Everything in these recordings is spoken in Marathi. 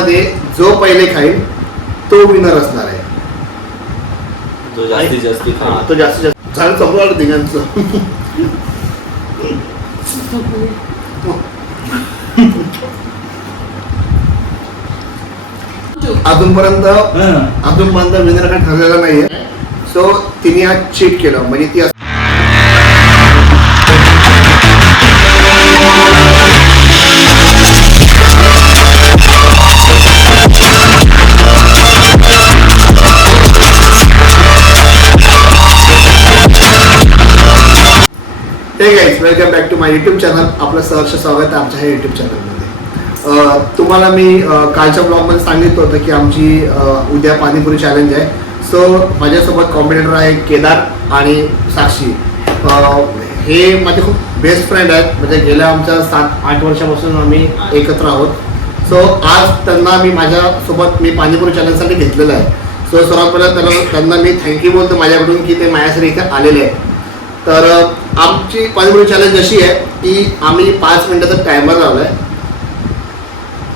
ह्याच्यामध्ये जो पहिले खाईल तो विनर असणार आहे. जो जास्तीत जास्त हा तो जास्तीत जास्त झालं चपला तिघांचं. अजूनपर्यंत अजूनपर्यंत विनर काय ठरलेला नाहीये. सो तिने आज चीट केलं. म्हणजे ती हे guys welcome back to my YouTube channel आपलं सहर्ष स्वागत आहे आमच्या ह्या युट्यूब चॅनलमध्ये तुम्हाला मी कालच्या ब्लॉगमध्ये सांगितलं होतं की आमची उद्या पाणीपुरी चॅलेंज आहे. सो माझ्यासोबत कॉम्पिटेटर आहे केदार आणि साक्षी. हे माझे खूप बेस्ट फ्रेंड आहेत. म्हणजे गेल्या आमच्या सात आठ वर्षापासून आम्ही एकत्र आहोत. सो आज त्यांना मी माझ्यासोबत मी पाणीपुरी चॅलेंजसाठी घेतलेलं आहे. सो सर्वात पहिला त्यांना त्यांना मी थँक्यू बोलतो माझ्याकडून की ते माझ्यासाठी इथे आलेले आहेत. तर आमची पाणीपुरी चॅलेंज अशी आहे की आम्ही पाच मिनिटाचा टायमर लावला आहे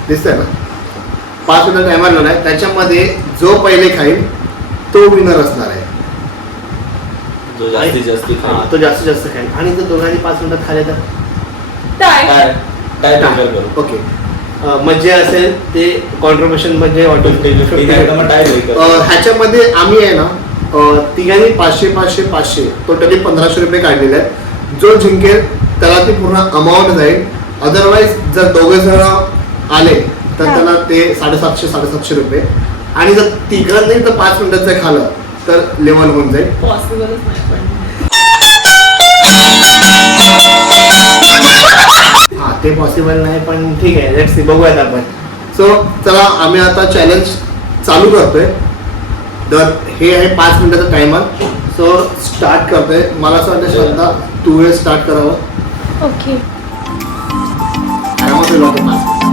दिसतंय ना? पाच मिनिटाचा टायमर लावला आहे त्याच्यामध्ये जो पहिले खाईल तो विनर असणार आहे. जो जास्तीत जास्त हा, तो जास्तीत जास्त खाईल. आणि जर दोघांनी पाच मिनिटात खाले तर? टाय काय? काय करू? ओके. अ, मग जे असेल ते कॉन्ट्रीब्युशन म्हणजे ठीक आहे तर मग टाय होईल अ, ह्याच्यामध्ये आम्ही आहे ना तिघांनी पाचशे पाचशे पाचशे टोटली पंधराशे रुपये काढलेले आहेत. जो जिंकेल त्याला ती पूर्ण अमाऊंट जाईल. अदरवाईज जर दोघे जण आले तर. त्याला ते साडेसातशे साडेसातशे रुपये. आणि जर तिघांनी जर पाच मिनिटात जर खाल्लं तर लेवल होऊन जाईल. हा ते पॉसिबल नाही पण ठीक आहे. लेट्स सी बघूयात आपण. सो चला आम्ही आता चॅलेंज चालू करतोय. तर हे आहे पाच मिनिटाचं टायमर सो स्टार्ट करतोय. मला असं वाटतं श्रद्धा तू हे स्टार्ट करावं. ओके आरामात पाच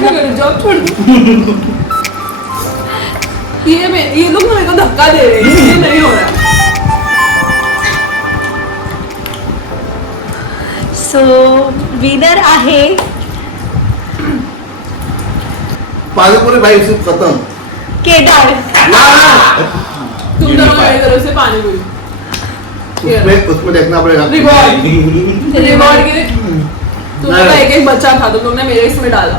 करूँ जॉब छोड़ दूँ। ये मैं ये लोग मेरे को धक्का दे रहे हैं इसलिए नहीं हो रहा। सो विनर आहे। पाणीपुरी भाई सूप खतम। केदार। तुम दोनों मेरी तरफ़ से पानी उसमें उसमें देखना पड़ेगा। रिवॉर्ड रिवॉर्ड के तुम एक एक बच्चा था तुम लोग ने मेरे इसमें डाला।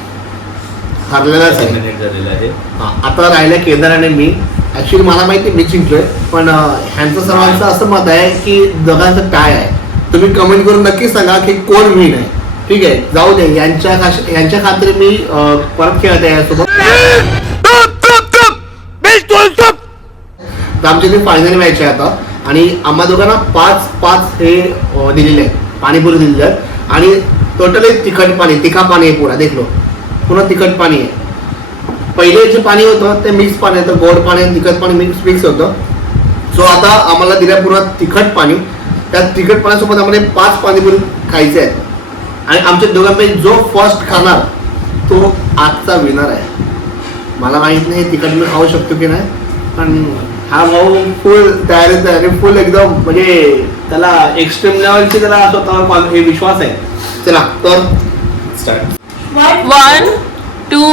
हरलेलाच आहे. Eliminate झालेलं आहे. आता राहिल्या केदार आणि मी. ऍक्च्युली मला माहिती मी जिंकलोय. पण ह्यांचं सर्वांचं असं मत आहे की दोघांचं काय आहे. तुम्ही कमेंट करून नक्की सांगा की कोण विन आहे. ठीक आहे जाऊ दे. यांच्या खाश- यांच्या खात्री मी अं, परत खेळत आहे यासोबत. तर आमची ती फायनल मॅच आहे आता. आणि आम्हा दोघांना पाच पाच हे अं, दिलेले आहेत. पाणीपुरी दिलेले आहेत. आणि टोटली तिखट पाणी तिखा पाणी आहे पुरा. देखलो पुन्हा तिखट पाणी आहे. पहिले जे पाणी होतं ते मिक्स पाणी होतं गोड पाणी आणि तिखट पाणी मिक्स मिक्स होतं. सो आता आम्हाला दिल्या पुन्हा तिखट पाणी. त्या तिखट पाण्यासोबत आम्हाला पाच पाणीपुरी खायचे आहेत. आणि आमच्या दोघांपैकी जो फर्स्ट खाणार तो आजचा विनर आहे. मला माहीत नाही तिखट मी खाऊ शकतो की नाही पण हा भाऊ फुल तयारीत आहे फुल एकदम म्हणजे त्याला एक्स्ट्रीम लेवलची त्याला स्वतःवर हे विश्वास आहे. चला तर स्टार्ट वन वन टू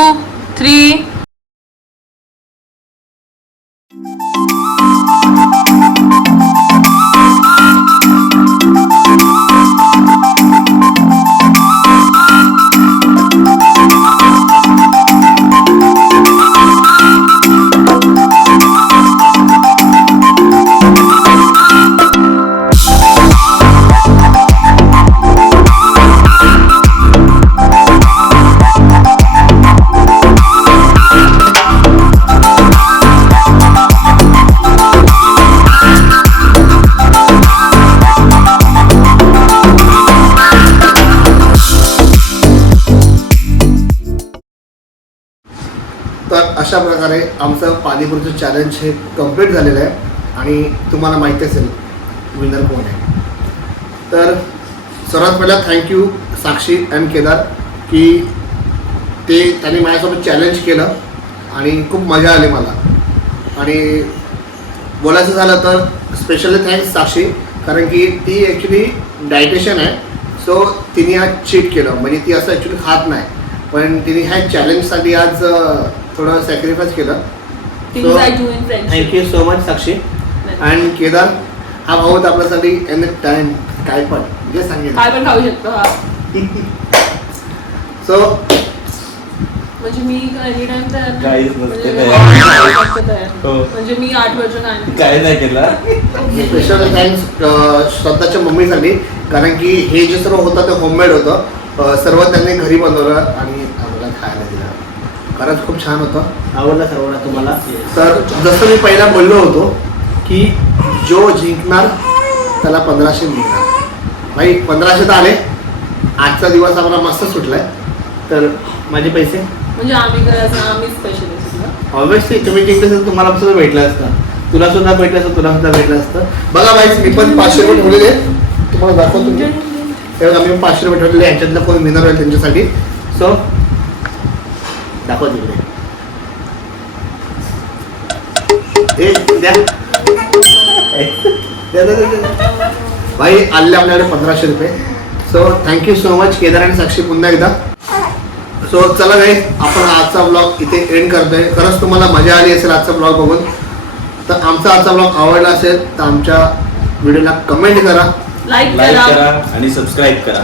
अशा प्रकारे आमचं पाणीपुरीचं चॅलेंज हे कंप्लीट झालेलं आहे. आणि तुम्हाला माहिती असेल विनर कोण आहे. तर सर्वात पहिला थँक्यू साक्षी अँड केदार की ते त्यांनी माझ्यासोबत चॅलेंज केलं आणि खूप मजा आली मला. आणि बोलायचं झालं तर स्पेशली थँक्स साक्षी कारण की ती ॲक्च्युली डायटेशन आहे. सो तिने आज चीट केलं. म्हणजे ती असं ॲक्च्युली खात नाही. पण तिने ह्या चॅलेंजसाठी आज थोडं सॅक्रिफाईस केलं. Thank you so much Sakshi. And Kedar हा भाऊ होता आपल्यासाठी एन टाइम काय पण. जे सांगेल. काय पण खाऊ शकतो हा. सो म्हणजे मी एनी टाइम तयार नाही. काहीच नसते म्हणजे. मी. हो. म्हणजे मी आठ वर्ष काय नाही. केला. स्पेशल थँक्स श्रद्धाच्या मम्मीसाठी. कारण की हे जे सर्व होतं ते होममेड होतं. सर्व त्यांनी घरी बनवलं आणि आम्हाला खायला दिलं. खरंच खूप छान होतं. आवडलं सर्वांना तुम्हाला? तर जसं मी पहिला बोललो होतो की जो जिंकणार त्याला पंधराशे मिळणार. भाई पंधराशे तर आले. आजचा दिवस आम्हाला मस्त सुटलाय. तर माझे पैसे? म्हणजे आम्ही करायचं आम्ही स्पेशलिस्ट ऑब्विसली तुम्ही जिंकले असेल तुम्हाला सुद्धा भेटलं असतं. तुला सुद्धा भेटलं असतं तुला सुद्धा भेटलं असतं. बघा भाई मी पण पाचशे रुपये ठेवलेले. तुम्हाला दाखवतो तुम्ही तेव्हा आम्ही पाचशे रुपये ठेवलेले. आहे. यांच्यातलं कोण विनर होईल त्यांच्यासाठी. सो दाखव. भाई आले आपल्याकडे पंधराशे रुपये. So thank you so much Kedar आणि साक्षी पुन्हा एकदा. सो चला गाई आपण आजचा ब्लॉग इथे एंड करतोय. खरंच तुम्हाला मजा आली असेल आजचा ब्लॉग बघून. तर आमचा आजचा ब्लॉग आवडला असेल तर आमच्या व्हिडिओला कमेंट करा. लाईक करा. आणि सबस्क्राईब करा.